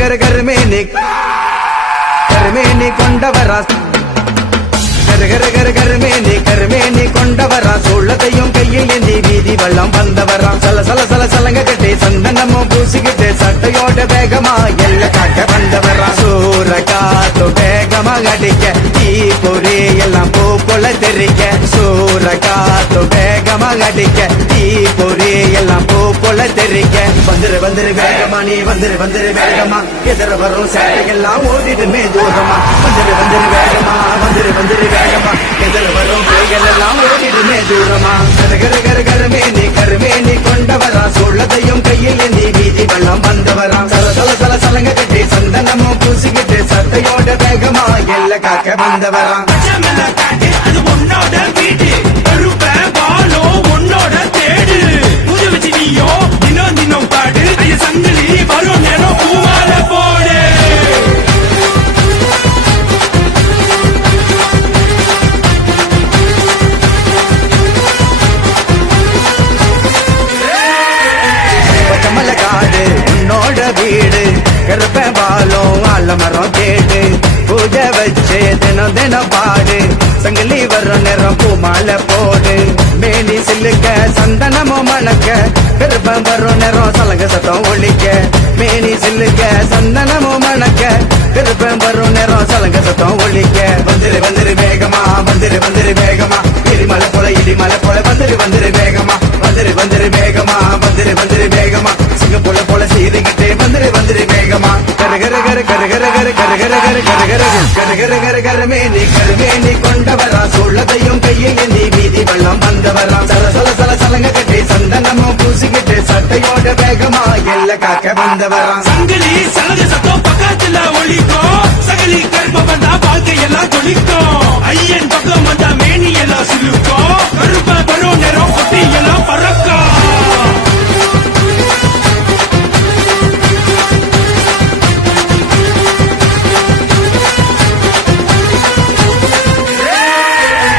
கர கருமேனி கொண்டவரா கருமேனி கொண்டவரா சோழத்தையும் கையில் ஏந்தி வீதி வள்ளம் வந்தவரா சலங்க கட்டி சந்தனமும் பூசிக்கிட்டு சட்டையோட வேகமா எல்ல காட்ட வந்தவரா சூற காத்து வேகமா அடிக்க தீ பொறி எல்லாம் பூ போல தெரிக்க சூற காத்து வேகமா அடிக்க தீ பொறி எல்லாம் பூ போல தெரிக்க வந்துரு வேகமா நீ வந்துரு வேகமா எதிர வரும் சேட்டையெல்லாம் ஓடிடுமே தூரமா வந்துரு வேகமா வந்துரு வேகமா எதிர வரும் பேய்கள் எல்லாம் ஓடிடுமே தூரமா கருமேனி கொண்டவரா சோழத்தையும் கையில் ஏந்தி வீதி வள்ளம் வந்தவரா சலங்க கட்டி சந்தனமும் பூசிக்கிட்டு சட்டையோட வேகமா எல்ல காக்க வந்தவரா அது உன்னோட வீடு உன்னோட தேடு பூஜை வச்சு நீயோ தினம் பாடு ஐய சங்கிலி வரும் நேரம் பூவால போடு பச்சமல்ல காடு உன்னோட வீடு கருப்ப பாலும் ஆலமரம் கேடு பூஜை வச்சு தினம் பாடு சங்கிலி வரும் நேரம் பூமால போடு மேனி சில்லுக்க சந்தனமும் மணக்க கருப்பம் வரும் நேரம் சலங்க சத்தம் ஒழிக்க மேனி சில்லுக்க சந்தனமும் மணக்க கருப்பம் வரும் நேரம் சலங்க சத்தம் ஒழிக்க வந்துரு வேகமா வந்துரு வேகமா இடிமலை போல வந்துரு வேகமா வந்துரு வேகமா வந்துரு வேகமா சிங்க போல சீரிக்கிட்டே வந்துரு வேகமா கருமேனி கொண்டவரா சோழத்தையும் கையில் ஏந்தி வீதி வள்ளம் வந்தவரா சலங்க கட்டி சந்தனமும் பூசிக்கிட்டு சட்டையோட வேகமா எல்ல காக்க வந்தவரா சங்கிலி சலங்க சத்தம்